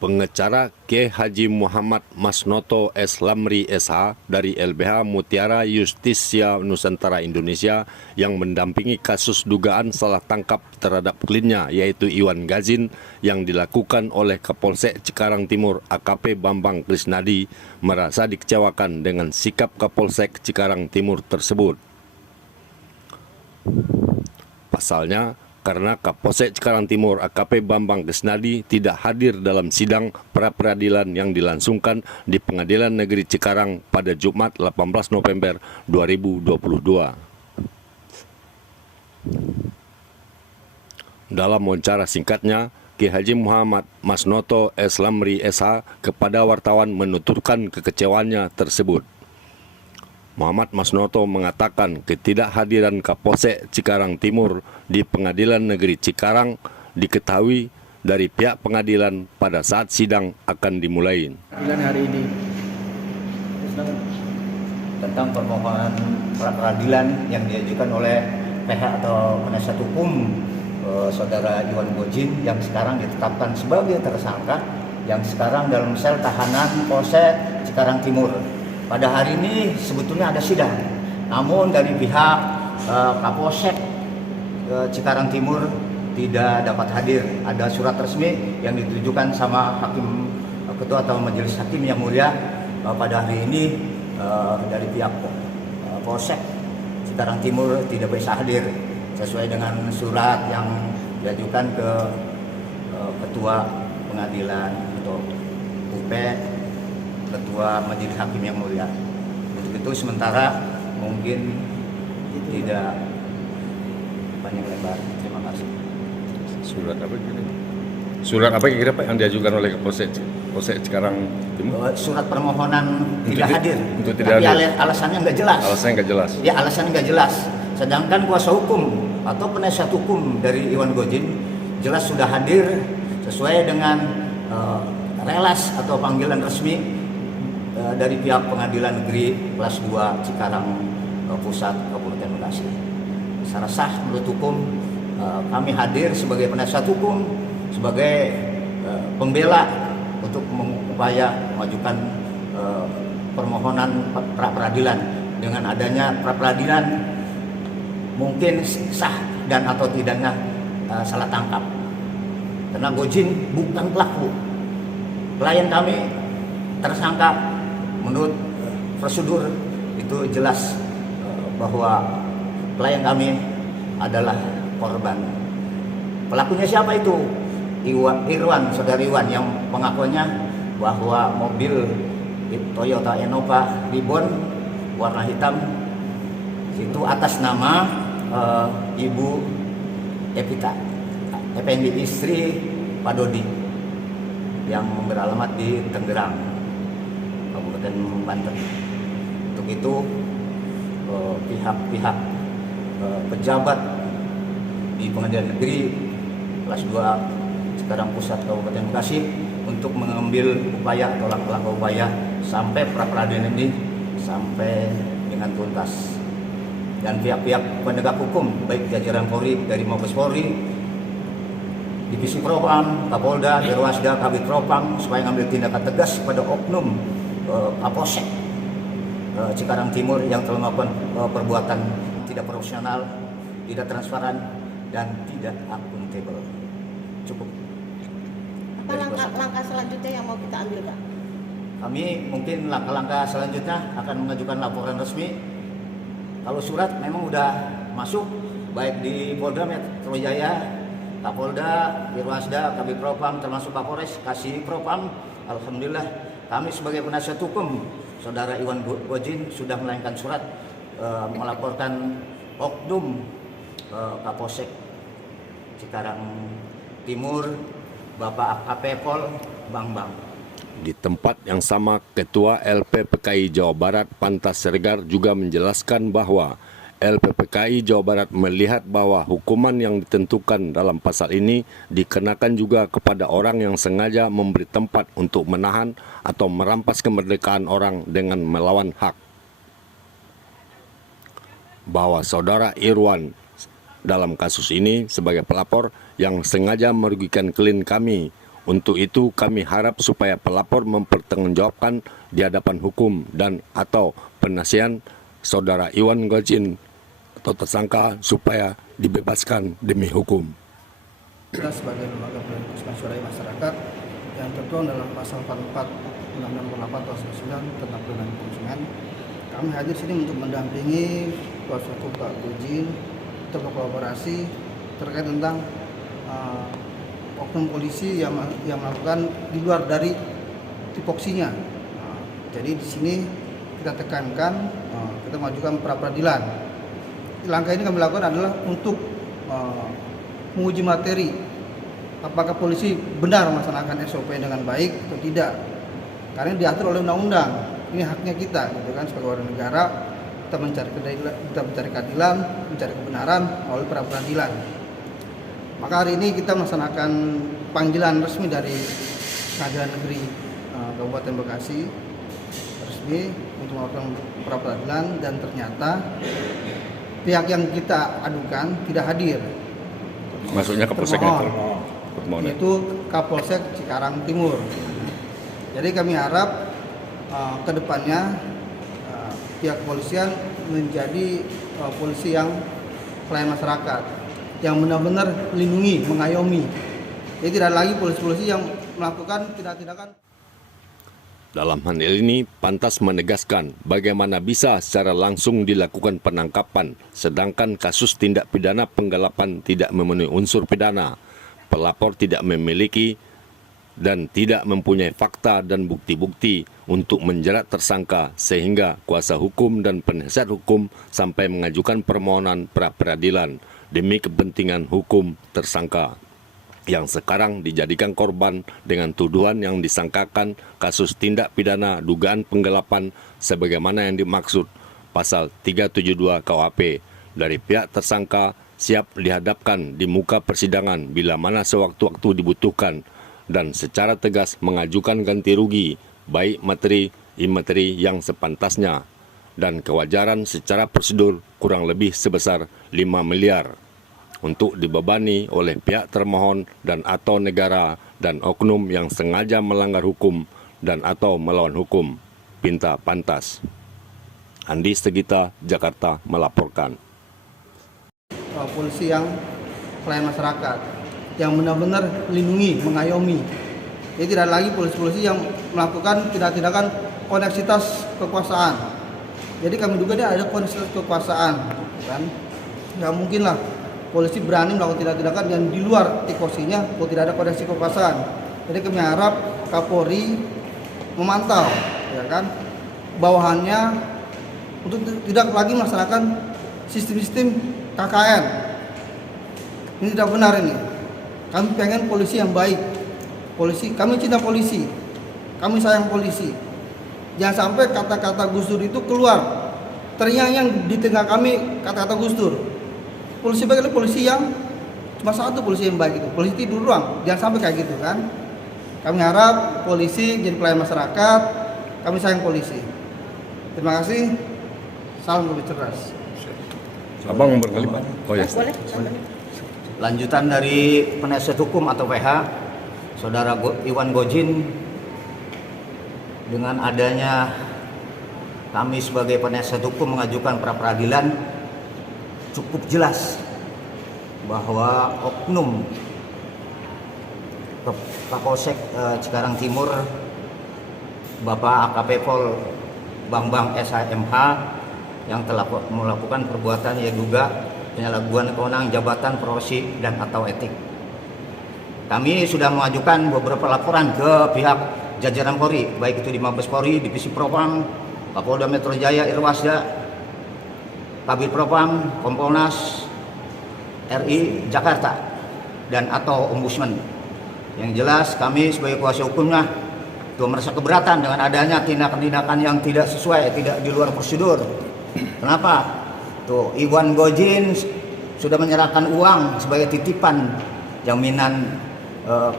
Pengacara K. Haji Muhammad Masnoto S. Lamri SH dari LBH Mutiara Justisia Nusantara Indonesia yang mendampingi kasus dugaan salah tangkap terhadap kliennya yaitu Iwan Gazin yang dilakukan oleh Kapolsek Cikarang Timur AKP Bambang Krisnadi merasa dikecewakan dengan sikap Kapolsek Cikarang Timur tersebut. Pasalnya, karena Kapolsek Cikarang Timur AKP Bambang Krisnadi tidak hadir dalam sidang pra-peradilan yang dilangsungkan di Pengadilan Negeri Cikarang pada Jumat 18 November 2022. Dalam wawancara singkatnya, Ki Haji Muhammad Masnoto S. Lamri SH kepada wartawan menuturkan kekecewaannya tersebut. Muhammad Masnoto mengatakan ketidakhadiran Kapolsek Cikarang Timur di Pengadilan Negeri Cikarang diketahui dari pihak pengadilan pada saat sidang akan dimulai. Pengadilan hari ini tentang permohonan pra-peradilan yang diajukan oleh pihak atau penasihat hukum saudara Iwan Gazin yang sekarang ditetapkan sebagai tersangka yang sekarang dalam sel tahanan Polsek Cikarang Timur. Pada hari ini sebetulnya ada sidang, namun dari pihak Kapolsek Cikarang Timur tidak dapat hadir. Ada surat resmi yang ditujukan sama hakim ketua atau majelis hakim yang mulia pada hari ini dari pihak Polsek Cikarang Timur tidak bisa hadir sesuai dengan surat yang diajukan ke ketua pengadilan atau UP, ketua majelis hakim yang mulia. Untuk itu sementara mungkin tidak panjang lebar. Terima kasih. Surat apa kira? Surat apa kira Pak yang diajukan oleh Kapolsek Cikarang Timur? Surat permohonan tidak hadir. Untuk tidak tapi hadir. Alasannya nggak jelas. Alasannya nggak jelas. Ya, alasannya nggak jelas. Sedangkan kuasa hukum atau penasihat hukum dari Iwan Gazin jelas sudah hadir sesuai dengan relas atau panggilan resmi dari pihak Pengadilan Negeri Kelas 2 Cikarang Pusat Kabupaten Bekasi. Secara sah menurut hukum kami hadir sebagai penasihat hukum, sebagai pembela untuk mengupaya mengajukan permohonan pra-peradilan. Dengan adanya pra-peradilan mungkin sah dan atau tidaknya salah tangkap. Karena Gazin bukan pelaku. Klien kami tersangka. Menurut prosedur itu jelas bahwa klien kami adalah korban. Pelakunya siapa itu? Irwan, saudari Iwan yang pengakuannya bahwa mobil Toyota Innova Ribbon warna hitam itu atas nama Ibu Evita Effendi, istri Pak Dodi yang beralamat di Tangerang, Kabupaten Banten. Untuk itu pihak-pihak pejabat di Pengadilan Negeri Kelas 2 Cikarang Pusat Kabupaten Bekasi untuk mengambil upaya atau langkah-langkah upaya sampai pra-peradilan ini sampai dengan tuntas. Dan pihak-pihak penegak hukum baik jajaran Polri dari Mabes Polri, Divisi Propam, Kapolda, Irwasda, Kabid Propam supaya mengambil tindakan tegas pada oknum Kapolsek Cikarang Timur yang telah melakukan perbuatan tidak profesional, tidak transparan, dan tidak akuntabel. Cukup. Apa langkah selanjutnya yang mau kita ambil, Kak? Kami mungkin langkah-langkah selanjutnya akan mengajukan laporan resmi. Kalau surat memang udah masuk baik di Polda Metro Jaya, Kapolda, Irwasda, Kabid Propam, termasuk Kapolres, Kasih Propam. Alhamdulillah kami sebagai penasihat hukum saudara Iwan Gazin sudah melayangkan surat melaporkan oknum Kapolsek Cikarang Timur Bapak AKP Pol Bambang. Di tempat yang sama, Ketua LPPKI Jawa Barat Pantas Siregar juga menjelaskan bahwa LPPKI Jawa Barat melihat bahwa hukuman yang ditentukan dalam pasal ini dikenakan juga kepada orang yang sengaja memberi tempat untuk menahan atau merampas kemerdekaan orang dengan melawan hak. Bahwa saudara Irwan dalam kasus ini sebagai pelapor yang sengaja merugikan klien kami Untuk itu kami harap supaya pelapor mempertanggungjawabkan di hadapan hukum dan atau penasihan saudara Iwan Gojin atau tersangka supaya dibebaskan demi hukum. Kita sebagai lembaga pelindungan suara masyarakat yang tertuang dalam pasal 44 Undang-Undang Nomor 8 Tahun 1999 tentang perlindungan konsumen, kami hadir sini untuk mendampingi kuasa hukum Pak Gojin untuk berkolaborasi terkait tentang oknum polisi yang melakukan di luar dari tupoksinya. Jadi di sini kita tekankan, kita mengajukan pra peradilan. Langkah ini kami lakukan adalah untuk menguji materi apakah polisi benar melaksanakan SOP dengan baik atau tidak. Karena diatur oleh undang-undang. Ini haknya kita, gitu kan, sebagai warga negara. Kita mencari keadilan, mencari kebenaran melalui pra peradilan. Maka hari ini kita melaksanakan panggilan resmi dari Pengadilan Negeri Kabupaten Bekasi resmi untuk melakukan pra peradilan, dan ternyata pihak yang kita adukan tidak hadir. Maksudnya Kapolsek Itu Kapolsek Cikarang Timur. Jadi kami harap ke depannya pihak kepolisian menjadi polisi yang pelayan masyarakat, yang benar-benar melindungi, mengayomi. Jadi tidak lagi polisi-polisi yang melakukan tindakan. Dalam hal ini, pantas menegaskan bagaimana bisa secara langsung dilakukan penangkapan, sedangkan kasus tindak pidana penggelapan tidak memenuhi unsur pidana. Pelapor tidak memiliki dan tidak mempunyai fakta dan bukti-bukti untuk menjerat tersangka, sehingga kuasa hukum dan penasihat hukum sampai mengajukan permohonan pra peradilan demi kepentingan hukum tersangka yang sekarang dijadikan korban dengan tuduhan yang disangkakan kasus tindak pidana dugaan penggelapan sebagaimana yang dimaksud pasal 372 KUHP. Dari pihak tersangka siap dihadapkan di muka persidangan bila mana sewaktu-waktu dibutuhkan dan secara tegas mengajukan ganti rugi baik materi imateri yang sepantasnya dan kewajaran secara prosedur kurang lebih sebesar 5 miliar. Untuk dibebani oleh pihak termohon dan atau negara dan oknum yang sengaja melanggar hukum dan atau melawan hukum. Pinta pantas. Andi Segita, Jakarta melaporkan. Polisi yang pelayan masyarakat, yang benar-benar melindungi, mengayomi. Jadi tidak lagi polisi-polisi yang melakukan tindakan koneksitas kekuasaan. Jadi kami duga dia ada koneksitas kekuasaan, kan? Nggak mungkin lah polisi berani melakukan tindakan yang di luar tupoksinya kalau tidak ada koneksi kekuasaan. Jadi kami harap Kapolri memantau, ya kan, bawahannya untuk tidak lagi melaksanakan sistem-sistem KKN. Ini tidak benar ini. Kami pengen polisi yang baik. Polisi, kami cinta polisi. Kami sayang polisi. Jangan sampai kata-kata Gus Dur itu keluar. Terngiang-ngiang di tengah kami kata-kata Gus Dur. Polisi baik itu polisi yang cuma satu polisi yang baik itu. Polisi tidur doang. Jangan sampai kayak gitu kan. Kami harap polisi jadi pelayan masyarakat. Kami sayang polisi. Terima kasih. Salam lebih cerdas. Abang berkalimat. Oh ya. Boleh. Lanjutan dari penasihat hukum atau PH, Saudara Iwan Gojin, dengan adanya kami sebagai penasihat hukum mengajukan pra peradilan, cukup jelas bahwa oknum Kapolsek Cikarang Timur, Bapak AKP Pol Bambang SHMH, yang telah melakukan perbuatan yang diduga penyalahgunaan kewenangan jabatan, profesi, dan atau etik. Kami sudah mengajukan beberapa laporan ke pihak jajaran Polri, baik itu di Mabes Polri, Divisi Propam, Kapolda Metro Jaya, Irwasda, Kabid Propam, Kompolnas RI Jakarta, dan atau Ombudsman. Yang jelas kami sebagai kuasa hukumnya itu merasa keberatan dengan adanya tindakan-tindakan yang tidak sesuai, tidak di luar prosedur. Kenapa? Tuh, Iwan Gojin sudah menyerahkan uang sebagai titipan jaminan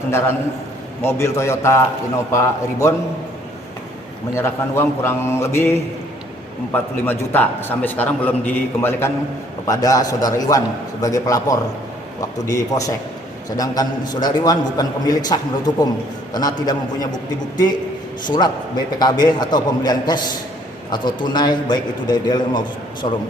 kendaraan mobil Toyota Innova Ribbon, menyerahkan uang kurang lebih 45 juta. Sampai sekarang belum dikembalikan kepada Saudara Iwan sebagai pelapor waktu di Polsek. Sedangkan Saudara Iwan bukan pemilik sah menurut hukum karena tidak mempunyai bukti-bukti surat BPKB atau pembelian cash atau tunai baik itu dari dealer maupun showroom.